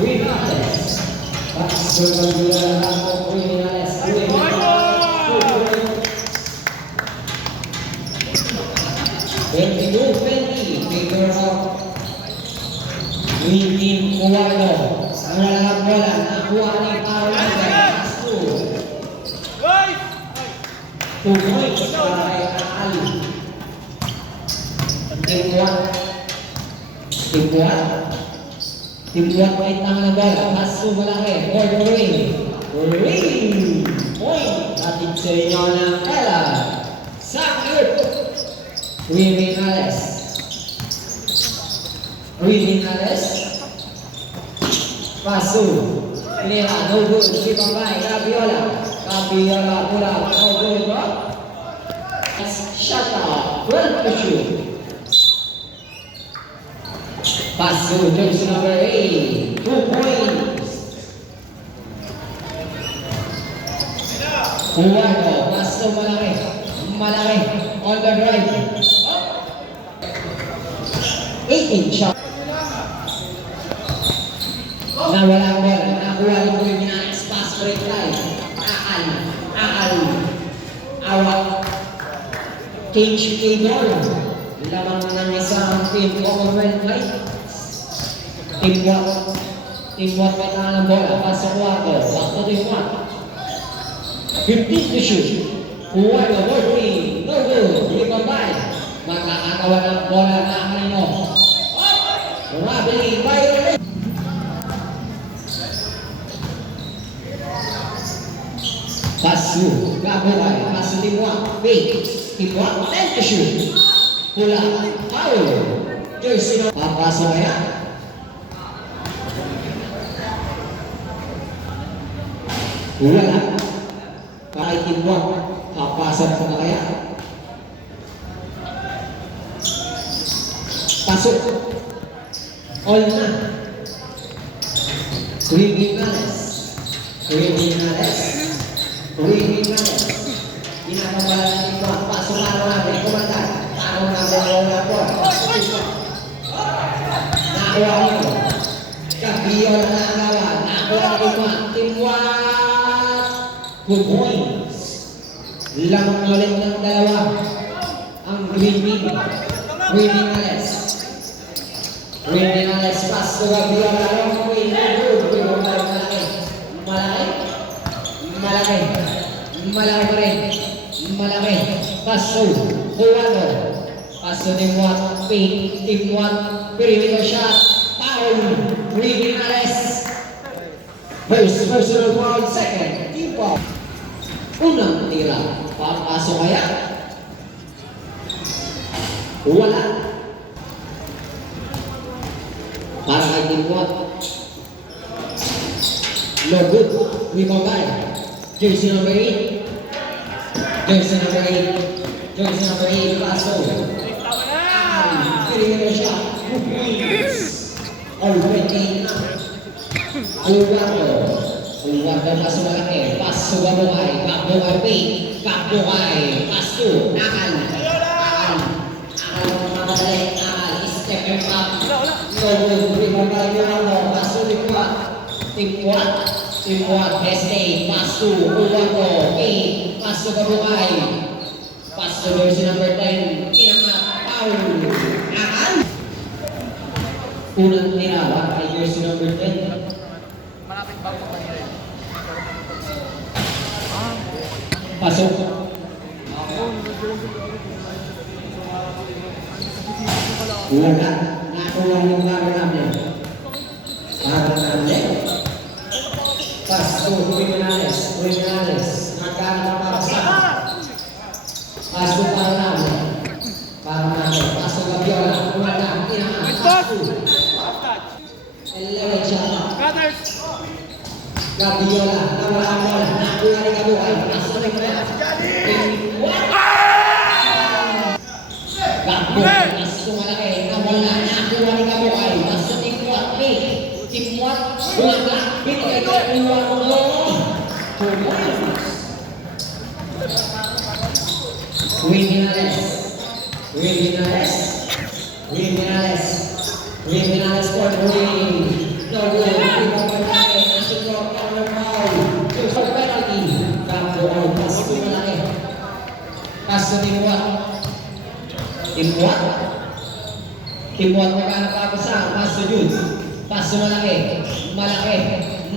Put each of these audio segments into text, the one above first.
Criminales. Pasok ang bola ng Criminales. 22-20, figure of Wilkin Cuardo. Ang lalang bola, nakuha ni Paolo Lopez. 2 points para kay Ali. Timbuat maitang na bola. Paso malaki. Ring. Point. Ating sa inyo ng Ella. Sakit. Criminales. Paso. Pinira. No good. Si Pambay. Gabiola pula. No good ba? Shut up. 12 to shoot. Paso. Jersey number 8. 2 points. Cuardo. Paso malaki. On the drive. 18 shot. Nawala ang bola. Nakuha ni Criminales. Pass break time. Akal. Awak. Cage Kidor. Lamang ng isang team overwhelmed right. Teamwork may tangan ng bola. Pass sa Cuardo. Back to Timbuat. 15 to shoot. Cuardo working. No good. Hindi pambay. Makakatawa ng bola na kanino. Rumabili. Violent. Pasu. Gabungay. Pasu Timbuat. Timbuat. 10 to shoot. Pula. Foul. Jersey no. Papasok kaya. Wala. Kahit Timbuat. Papasok ko na kaya. Pasok. All na. Criminales. Ginagawa na Timbuat. Pasok natin. Kumantan. Tarong natin ang po. Nakuha nito. Gabiola na ang gawa. Nakuha ni Timbuat. Good points. Lamang ulit ng dalawa. Ang Criminales. Pass to Gabiola. Long way. Malaki pa rin. Paso. Cuardo. Paso Timbuat. Timbuat. Perimeter shot. Foul. Criminales. First personal foul. Second. Timbuat. Unang tira. Papasok kaya? Wala. Para kay Timbuat. No good. Rebound. Jersey number 8. Paso. Perimeter shot. 2 points. Already na. Cuardo paso malaki. Paso Gabungay. Paso. Akal. Mamadali. Step up. No good. Rebound. Paso Timbuat. Estate. Paso. Cuardo. Paso Gabungay. Paso jersey number 10. Inangat. Foul. Akal. Unang tira kay jersey number 10. Pasok. Wala. Nakuha yung para namin. Paso. Criminales. Magkano para sa Paso para namin. Paso Gabiola. Wala. Paso. Gabiola. Nawala ang bola. Nakuha ni Gabungay. Paso ni Gabungay. Paso malaki. Nawala. Nakuha ni Gabungay. Paso Timbuat. Wala. Pinagay ko. 2 points. Will Vinales. Will Vinales. Will Vinales. Will Vinales for the win. No good. Iba pa natin. Ito counter foul. So penalty. Campo out. Pass to malaki. Pass to Timwat. Timwat. Timwat magkakapasa. Pass to Jude. Pass to malaki. Malaki.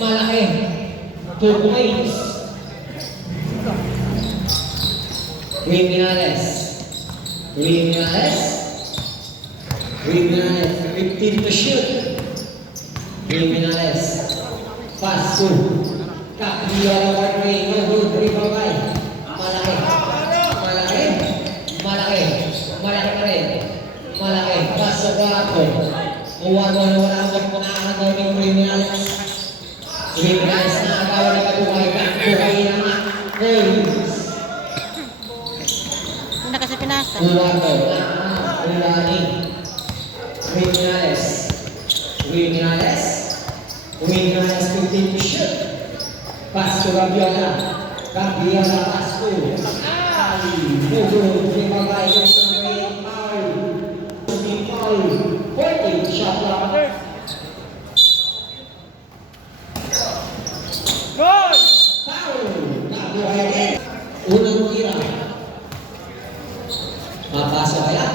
Malaki. 2 points. Will Vinales. Will Vinales. Will Vinales. 15 to shoot. Will Vinales. Pass to Capiola Wardway. No good. Rebound by. Malaki. Malaki. Malaki. Malaki pa rin. Malaki. Pass to Guapo. Uwan na wala akong pangahan daw ng Will Vinales. Will Vinales na agawa na kabuhay. Kabuhay naman. Goals. Una kasi pinasa. Uwato. Ulani. Will Vinales. Will Vinales. Will Vinales 15 to shoot. Pass to Gabiola. Gabiola pass to Ali. No good. Rebound by Gabiola. Foul. 14 shot clock. Goal! Foul. Kabuhay again. Unang tira. Papasok kaya.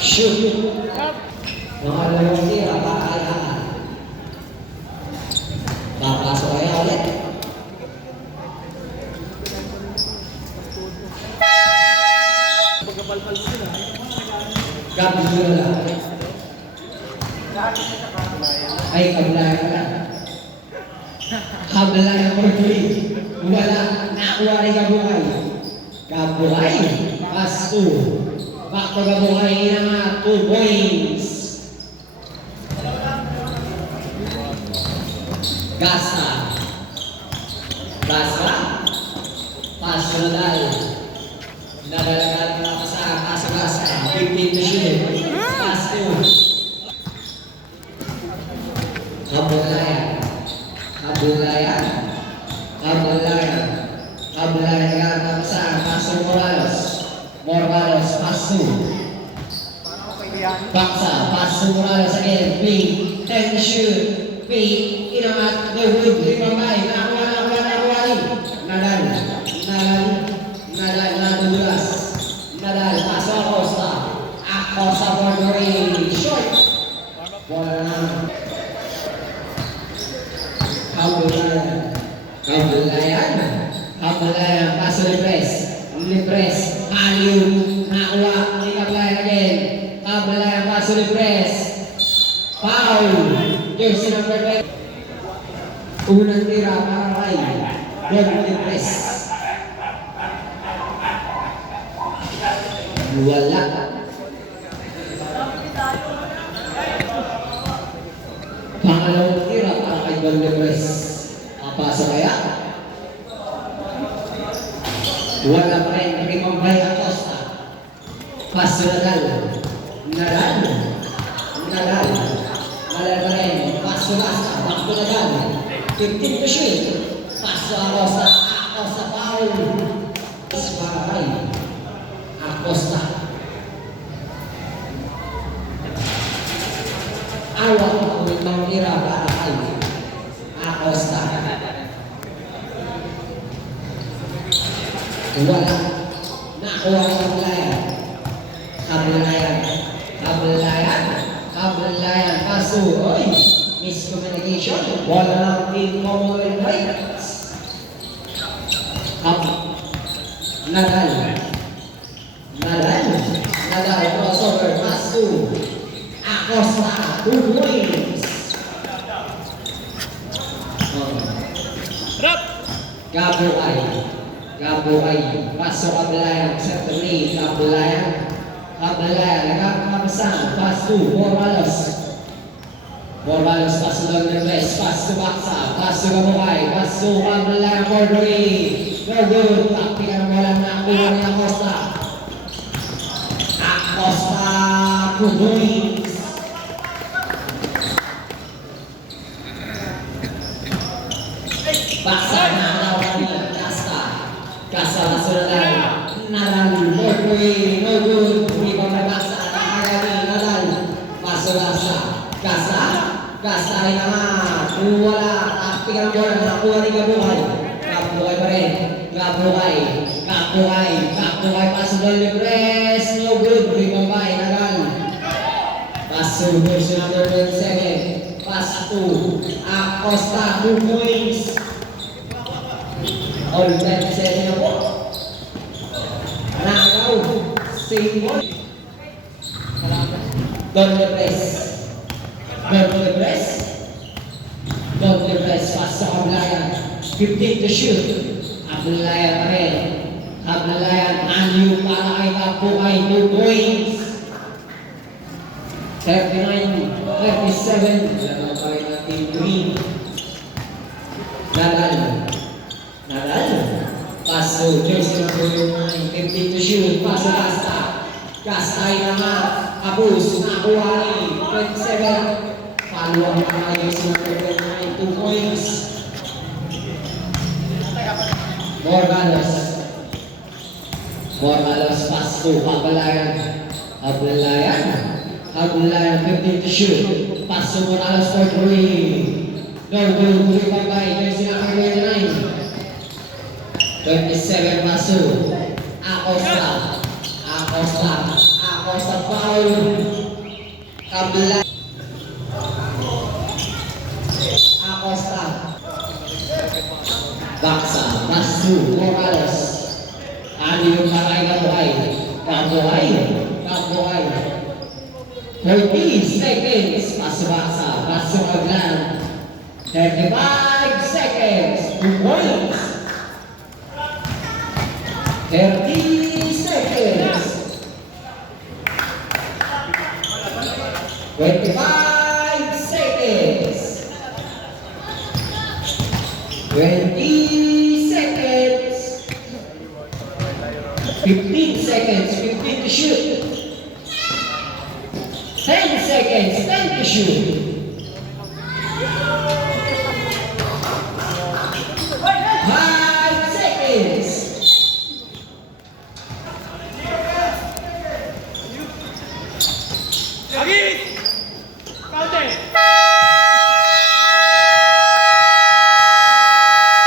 Shoot. Mga dalawang tira. Pakayaan. Papasok kaya ulit. Gabiola. Ay, kablayan ka na. Kablayan mo rin. Wala. Nakuha rin kabuhay. Kabuhay. Pass 2. Back to kabuhay na 2 points. Gasa. Gasa. Pass to Nadal. Nadalagan na sa Gasa. 15 to shoot. Pass 2. Kabulayan. Kabulayan. Kabulayan. Kabulayan na sa Paso Moralos. Moralos, Paso. Baksa, Paso Moralos again. Big, 10 to shoot. Big, inamat, no good. Ribambay, nakuha. Nadal. Nadal, nadudulas. Nadal, Paso Acosta. Acosta for the ring. Short. Bola na. Kabulayan, paso Libres, Aliu, nakuha, ni Kabulayan again, Kabulayan, paso Libres, foul, jersey number 20, unang tira para kay Don Libres, wala, pangalawang tira para kay Don Libres. Papasok kaya? Wala pa rin. Rebound Acosta. Pass to Nadal. Nadal pa rin. Pass to Basta. Back to Nadal. 15 to shoot. Pass to Acosta. Acosta foul. Pass para kay Acosta. Awak ang itong tira para kay Acosta. Wala. Nakuha ang Kabulayan. Paso. Oy. Miscommunication. Wala ng team Commonwealth Knights. Nadal. Crossover. Paso. Acosta. 2 points. Gabuhay. Paso Kabulayan. Certainly. Kabulayan. Nakakapasang. Pass to Moralos. Pass to Libres. Pass to Baksa. Pass to Gabuhay. Pass to Kabulayan. Wardway. No good. Taktika ng walang nakuha ni Acosta. Acosta. 2 points. Baksa na. Kasa Nadal. Nadal, more point, no good. Rebound na Kasa, Nakagani, Nadal. Paso Kasa ay naman. Wala, taktik ang bola, nakuha ni Gabuhay. Gabuhay pa rin. Gabuhay, paso doon ni Press, no good. Rebound by Nadal. Paso, version number 27. Pass to Acosta, 2 points. All 27 na po. Nakaw, same ball. Don't press, pass sa Ablayan. 15 to shoot. Ablayan pa rin. Anyu para kay Kapuay, 2 points. 39-37. Alam pa rin natin Green. Nadal. Paso, jersey number 9, 15 to shoot. Paso Kasta ay naman. Abus, nakuha rin. 27. Follow ang mga jersey number 9, 2 points. Morgalos, paso, Ablayan, 15 to shoot. Paso Morales for 3. No good, 3 by jersey number 29. 27 paso. Acosta foul. Ablayan. Acosta. Baksa, paso, Morales. Ano yung maray Kabuhay. 30 seconds. Paso Ablayan. 35 seconds. 2 points. 30 seconds. 25 seconds. 20 seconds. 15 seconds. 15 to shoot. 10 seconds. 10 to shoot.